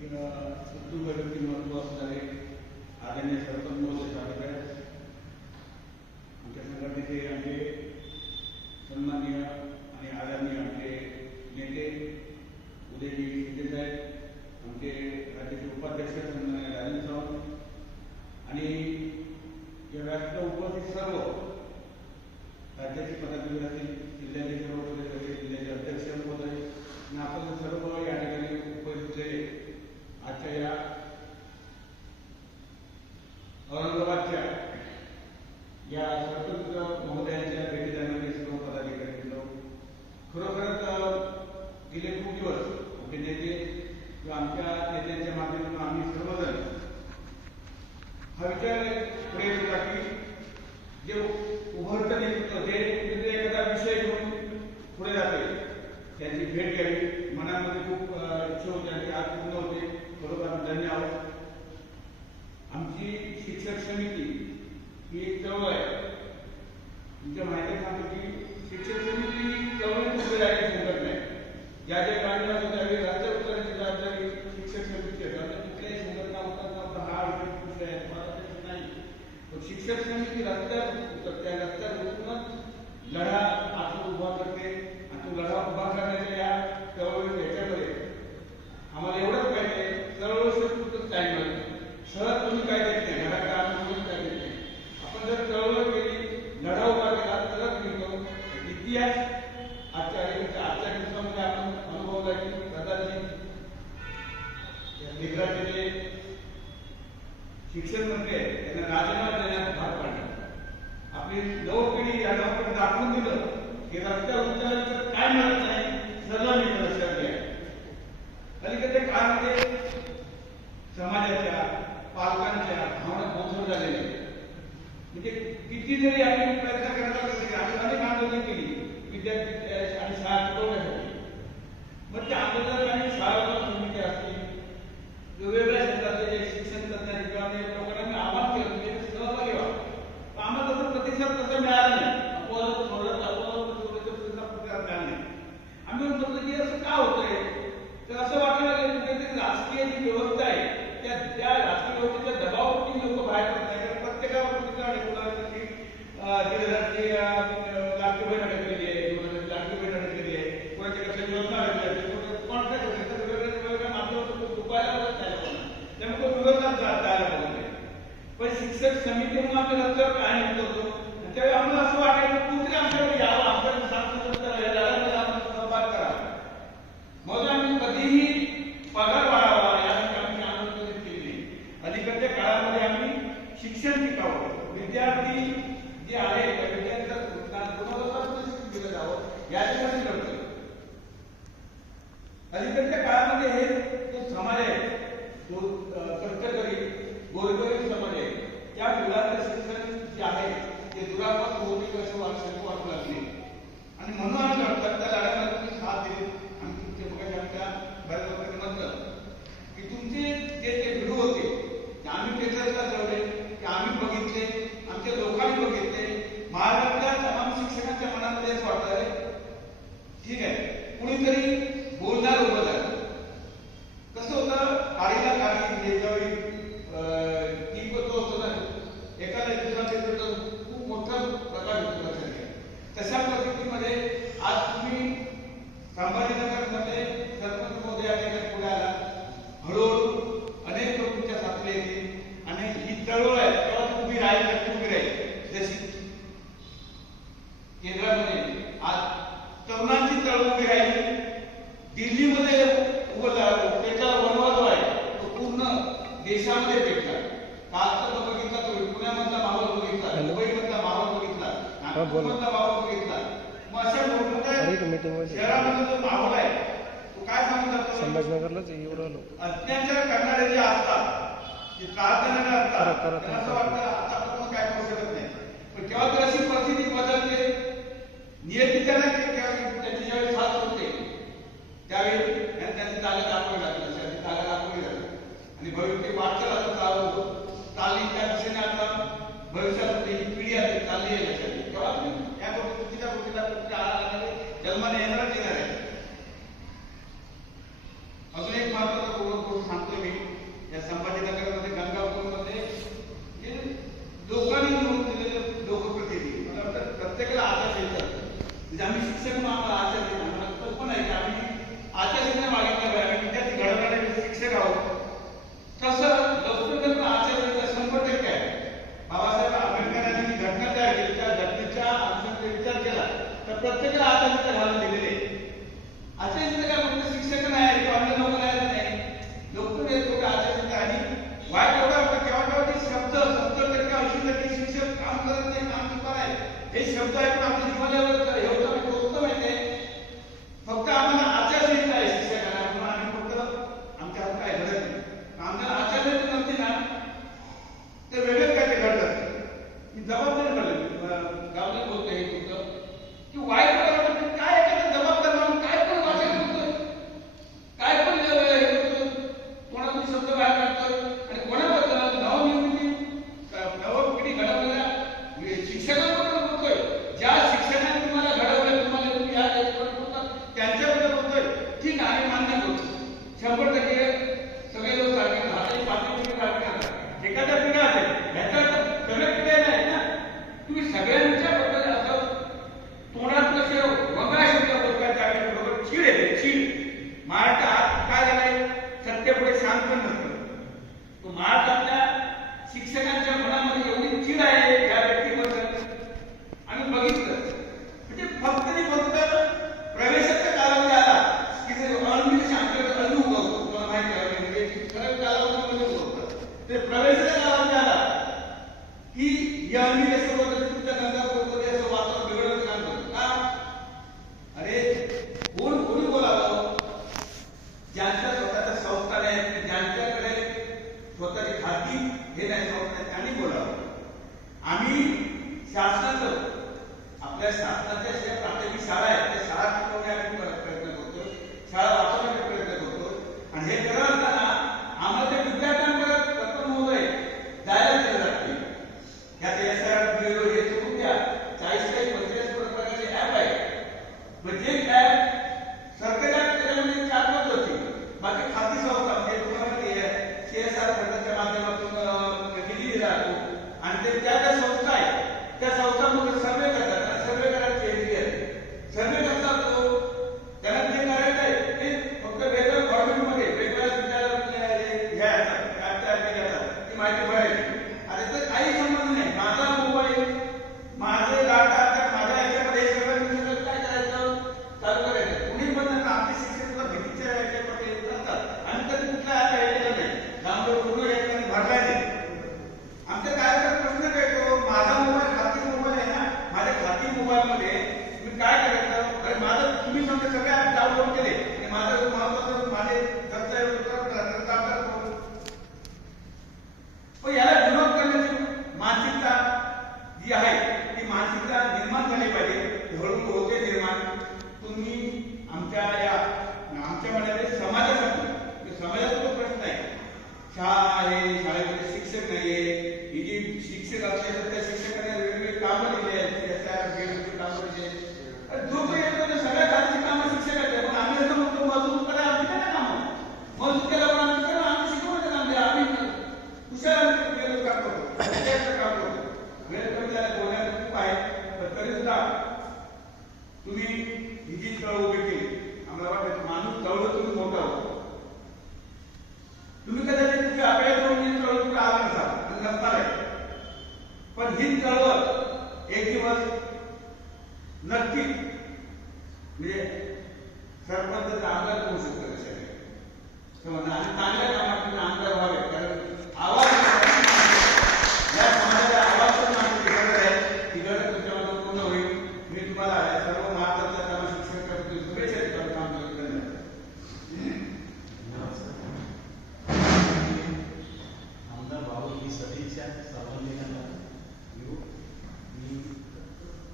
उत्तुंग व्यक्तिमत्व असणारे आदरणीय सरपंच महोदय साहेब आमच्या संघटनेचे आमचे सन्माननीय आणि आदरणीय आमचे नेते उदयजी शिंदे साहेब, आमचे राज्याचे उपाध्यक्ष सन्माननीय राजन सावंत आणि या व्यासपीठावर उपस्थित सर्व राज्याचे पदाधिकारी असतील, जिल्ह्याचे सर्व पदाधिकारी, जिल्ह्याचे अध्यक्ष महोदय आणि आपण सर्व या ठिकाणी उपस्थित आजच्या या औरंगाबादच्या या सरपंच महोदयांच्या भेटी देणारे सर्व पदाधिकारी खरोखरच गेले खूप दिवस आमचे नेते किंवा आमच्या नेत्यांच्या माध्यमातून आम्ही सर्वजण हा विचार पुढे येत होता की जे उभरतं नेतृत्व जे एखादा विषय घेऊन पुढे जाते त्यांची भेट घ्यावी, मनामध्ये खूप इच्छा होती आणि आज पूर्ण होते. बरोबर आम्ही धन्य आहोत. आमची शिक्षक समिती ही एक चळवळ आहे. तुमच्या माहिती सांगतो की शिक्षक समिती ही चळवळ कुठे जायची संकट नाही. ज्या ज्या काळाला त्यावेळी राज्य उतरण्याची जबाबदारी शिक्षक समितीची आहे. राज्यात कुठल्याही संघटना उतरता हा विषय आहे नाही, पण शिक्षक समिती रस्त्यावर उतरते. त्या रस्त्यावर उतरूनच लढा आपण उभा करते आणि तो लढा उभा करण्याच्या या चळवळीच्या ह्याच्यामध्ये आम्हाला एवढंच पाहिजे, चळवळ सुटतच काय नाही, सहज तुम्ही काय देत नाही, लढा काय आम्ही काय देत नाही. आपण जर चळवळ केली, लढा उभा केला तरच मिळतो. इतिहास आजच्या दिवसामध्ये आपण अनुभवला की दादाजी निग्राचे शिक्षण मंत्री आहेत, त्यांना राजीनामा देण्यास भाग पाडला. आपली नवपिढी या नवपिढी दाखवून दिलं की रस्त्यावर उतरल्यानंतर काय मिळत नाही, सगळं मिळतं लक्षात घ्या. अलीकडच्या काळामध्ये समाजाच्या पालकांच्या भावना गोंधळ झालेल्या आहेत. म्हणजे किती जरी आम्ही प्रयत्न करायला लागले, आम्ही अनेक आंदोलन केली विद्यार्थी आणि शाळा शिकवण्यासाठी. मग त्या आंदोलनात शाळा समिती असतील, वेगवेगळ्या क्षेत्रातले जे शिक्षण तज्ञ किंवा लोकांना आवाहन केलं म्हणजे सहभागी व्हा. आम्हाला तसा प्रतिसाद तसा मिळाला नाही. प्रतिसाद मिळाला नाही. आम्ही म्हणतो की असं का होतंय, तर असं वाटायला लागलं की राजकीय जी व्यवस्था आहे त्या राजकीय व्यवस्थेच्या दबावावरती लोक बाहेर पडत नाही. कारण प्रत्येकावर प्रतिसाद की 1000ची लाडकी बहीण अडकलेली आहे, 2000 लाडकी बहीण अडकलेली आहे, कोणाच्या कशा योजना अडकल्या, कॉन्ट्रॅक्ट अडकले, वेगवेगळ्या माध्यमातून दुपायला बघत नाही. त्यामुळे विरोधात जायला बघत नाही. पण शिक्षक समिती म्हणून आम्ही रस्त्यावर काय करतो त्यावेळी आम्हाला असं वाटायचं कुठे आमच्याकडे यावं, आमच्याकडे सहभाग करा. मग आम्ही कधीही पगार वाढावा यासाठी आम्ही आंदोलन केली. अलीकडच्या काळामध्ये आम्ही शिक्षण टिकावं, विद्यार्थी जे आहे त्या विद्यार्थ्यांना गुणवत्तापूर्ण शिक्षण दिलं जावं याच्यासाठी लढतोय. अलीकडच्या काळामध्ये हे जो समाज आहे, जो कष्टकरी गोरगरीब समाज आहे, त्या मुलांचं शिक्षण जे आहे ते दुरापात होते असं वाटू लागले. आणि म्हणून आम्ही लढतात त्या लढ्याला तुम्ही साथ दिली. आणि तुमचे बघा आमच्या बऱ्याच लोकांनी म्हटलं की तुमचे जे ते व्हिडिओ होते ते आम्ही पेपरला ठेवले, ते आम्ही बघितले, आमच्या लोकांनी बघितले. महाराष्ट्रात तमाम शिक्षकांच्या मनामध्ये असं वाटतंय ठीक आहे कुणीतरी बोलणार उभं झालं. कसं होतं काळीला काळी ज्यावेळी ती तो असतो ना एखाद्या दुसरा खूप मोठा प्रकार होतो लक्षात घ्या. तशा परिस्थितीमध्ये आज तुम्ही संभाजीनगरमध्ये सरपंच महोदय पुढे आला, हळूहळू अनेक लोक तुमच्या साथीला येतील आणि ही चळवळ आहे तेव्हा तुम्ही राहील. जशी केंद्रामध्ये आज तरुणांची चळवळ उभी राहिली, दिल्लीमध्ये पेटला वनवाद आहे तो पूर्ण देशामध्ये पेटला. कालचा बघितला, तो पुण्यामधला माहोल बघितला, मुंबईमधला माहोल बघितला, नागपूरमधला माहोल बघितला. मग अशा मोठमोठ्या शहरामध्ये जो माहोल आहे तो काय सांगू जातो, संभाजीनगरलाच एवढं अत्याचार करणारे जे असतात, जे त्रास देणारे असतात, त्यांना असं वाटतं आता काय करू शकत नाही. पण जेव्हा तर अशी परिस्थिती बदलते, नियतीच्या त्याची ज्यावेळी साथ होते त्यावेळी त्यांची जागा दाखवावी लागली, जागा दाखवली जाते आणि भविष्य वाटचाल असं चालली त्या दिशेने. आता भविष्यात ही पिढी आहे चालली आहे लक्षात. तेव्हा तुम्ही या गोष्टीच्या गोष्टीला जन्माने येणारच येणार आहे. अजून एक महत्वाचा थोडं सांगतो मी. या संभाजीनगरमध्ये गंगापूरमध्ये जे लोकांनी निवडून दिलेले लोकप्रतिनिधी, मला वाटतं प्रत्येकाला आचारसंहिता म्हणजे आम्ही शिक्षक म्हणून आम्हाला आचारसंहिता, आम्हाला कल्पना आहे की आम्ही आचारसंहिता मागितल्यामुळे आम्ही विद्यार्थी घडवणारे शिक्षक आहोत. तसं लोकप्रतिनिधी आचारसंहिता 100% आहे. बाबासाहेब आंबेडकरांनी जी घटना तयार केली त्या घटनेच्या अनुषंगाने विचार केला तर प्रत्येकाला आचारसंहिता घालून दिलेली आहे. आचारसंहिता काय फक्त शिक्षक नाही आहे किंवा अन्य लोक नाही, लोकप्रतिनिधी कुठे आचारसंहिता. आणि वाईट एवढा होता केव्हा केव्हा ते शब्द 70% 80% शिक्षक काम करत नाही, काम चुका आहे हे शब्द ऐकून आपल्या जीवनावर हे होतं माहिती होतं माहिती आहे. फक्त आम्हाला आचारसंहिता आहे शिक्षकांना म्हणून आम्ही फक्त आमच्या हात काय घडत नाही. आमच्याला आचारसंहिता नसते ना तर वेगळंच काय ते घडतं. ही जबाबदारी म्हणलं गावले बोलतो हे होतं की वाईट वाटतं काय एखादा जबाबदार म्हणून काय पण वाचायला बोलतोय, काय पण हे करतोय, कोणाला शब्द बाहेर काढतोय आणि कोणाबद्दल नव पिढी घडवलेल्या शिक्षकांबद्दल बोलतोय. ज्या शिक्षकांनी तुम्हाला घडवलं, तुम्हाला तुम्ही या बोलतात त्यांच्याबद्दल बोलतोय. ठीक आहे, मान्य करतो. 100% सगळे लोक सारखे हाताची पाठी सारखे असतात. एखाद्या पिढ्या असेल ह्याचा सगळ्या पिढ्या नाही ना. तुम्ही सगळ्यांच्या बद्दल असं तोंडात कसे वंगा शब्द बोलतात त्यावेळी बरोबर चीड येते, चीड. महाराष्ट्रात काय झालंय, सत्तेपुढे शांत पण नसतं. तो महाराष्ट्रातल्या शिक्षकांच्या मनामध्ये एवढी चीड आहे या व्यक्तीबद्दल आम्ही बघितलं. म्हणजे फक्त नाही फक्त प्रवेशाचा कालावधी आला की जे अनमिश आमच्याकडे अनुभव होतो, तुम्हाला माहिती आहे म्हणजे खरं कालावधीमध्ये होतं ते प्रवेशाचा कालावधी आला की या अनमिश असं बोलतात तुमच्या गंगापूरमध्ये असं वातावरण बिघडवण्याचं काम करतं का? अरे कोणी बोलावं? ज्यांच्या स्वतःच्या संस्था नाही, ज्यांच्याकडे स्वतःची खाती हे नाही संस्था त्यांनी बोलावं. आम्ही शासनाचं आपल्या शासनाच्या ज्या प्राथमिक शाळा आहेत त्या शाळा टिकवण्यासाठी प्रयत्न करतो, शाळा वाचवण्याचा प्रयत्न करतो. आणि हे करत असताना आम्हाला त्या विद्यार्थ्यांपर्यंत दत्तन महोदय जायला केलं जाते. यात SR हे सोडून द्या 40-45 प्रकारचे ऍप आहे. म्हणजे काय सरकारच्या त्याच्यामध्ये 4 पद होती. बाकी खाती संस्था म्हणजे तुम्हाला CSR फंडाच्या माध्यमातून निधी दिला जातो आणि ते त्या ज्या संस्था आहेत त्या संस्थांमध्ये सर्वे करतात. सर्वे करायची सर्वे करतात तो त्यांना जे करायचं आहे ते फक्त वेगवेगळ्या गव्हर्नमेंटमध्ये वेगवेगळ्या विद्यालयात ती माहिती भरायची. आणि तर काही संबंध नाही. माझा मोबाईल, माझे डाटा, माझ्या याच्यामध्ये सगळं काय करायचं चालू करायचं. कुणी पण आमचे शिक्षक सुद्धा भीतीच्या याच्यामध्ये करतात आणि तर कुठला ऍप यायला नाही डाउनलोड करून यायला भरला नाही. आमच्या काय प्रश्न येतो, माझा मोबाईल खाती मोबाईल आहे ना, माझ्या खाती मोबाईलमध्ये मी काय करायचं? अरे माझं तुम्ही समजा सगळे ऍप डाउनलोड केले आणि माझं महत्वाचं माझे पण याला विरोध करण्याची मानसिकता जी आहे ती मानसिकता निर्माण झाली पाहिजे. हळूहळू होते निर्माण. तुम्ही आमच्या मनामध्ये समाजासाठी समाजाचा तो प्रश्न आहे. शाळा आहे, शाळेमध्ये शिक्षक नाहीये. ही जी शिक्षक असले तर त्या शिक्षकांना वेगवेगळे कामं दिले आहेत, कामं दिले आहेत. जो काही येतो त्या सगळ्या खात्याची कामं शिक्षकांची आहे. पण आम्ही असं म्हणतो मजूर करा, आमची काय कामं मजूर केला पण आम्ही करा, आम्ही शिकवण्याचं काम द्या. आम्ही हुशार काम करतो, काम करतो. वेळ कमी झाला, बोलण्याचं खूप आहे तर तरी सुद्धा तुम्ही ही जी चळवळ उभी केली आम्हाला वाटतं माणूस चळवळ तुम्ही मोठा होतो. तुम्ही कदाचित तुमच्या अभ्यास चळवळ कुठे आला नसणार आहे. पण ही चळवळ एक दिवस नक्की म्हणजे सरपंच आमदार होऊ शकतो. आणि चांगल्या कामातून आमदार व्हावे कारण आवाज